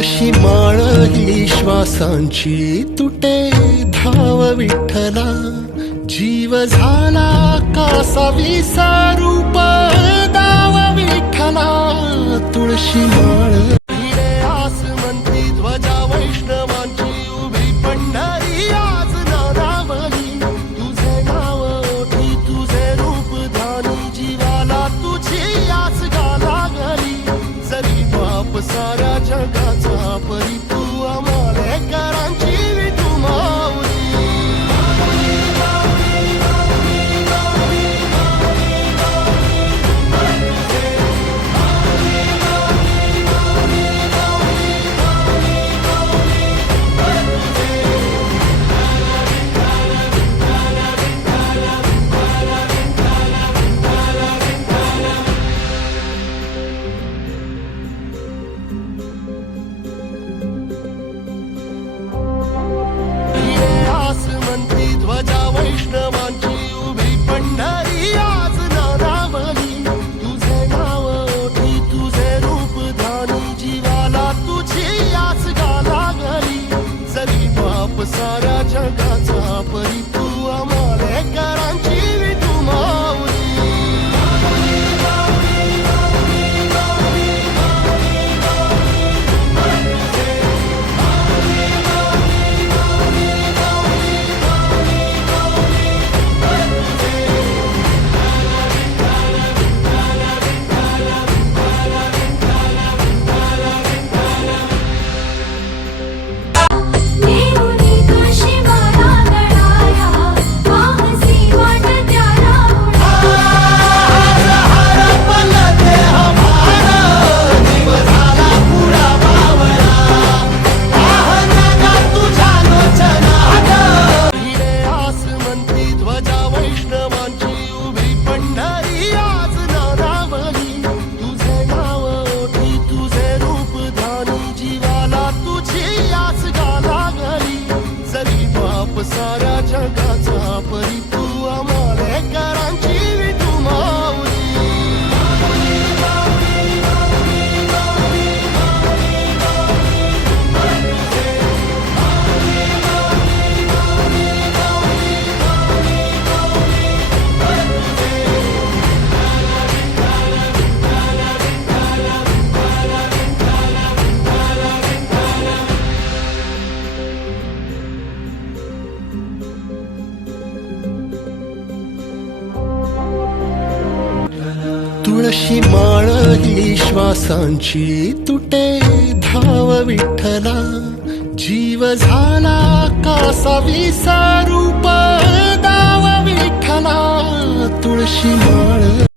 तुळशी माळ ही श्वासांची तुटे धाव विठ्ठला, जीव झाला कासा विसारूप दाव विठ्ठला. तुळशी माळ आसमंती ध्वजा वैष्णवांची उभी पंढरी आज नारावली. तुझे नाव ओठी तुझे रूप धानी, जीवाला तुझी आस गाला गली. जरी बाप साऱ्या जगाचा परी, तू आमालेकरांची विठू माऊली. ध्वजा वैष्णवांची उभी पंढरी आज नारावली. तुझे नाव ओठी तुझे रूप धानी, जीवाला तुझी आस गाला गली. जरी बाप साऱ्या जगाचा परी, तू आमालेकरांची विठू माऊली. साऱ्या जगाचा परी, तू आमालेकरांची विठू माऊली. तुळशी माळ ही श्वासांची तुटे धाव विठ्ठला, जीव झाला कासा विसारूप दाव विठ्ठला. तुळशी माळ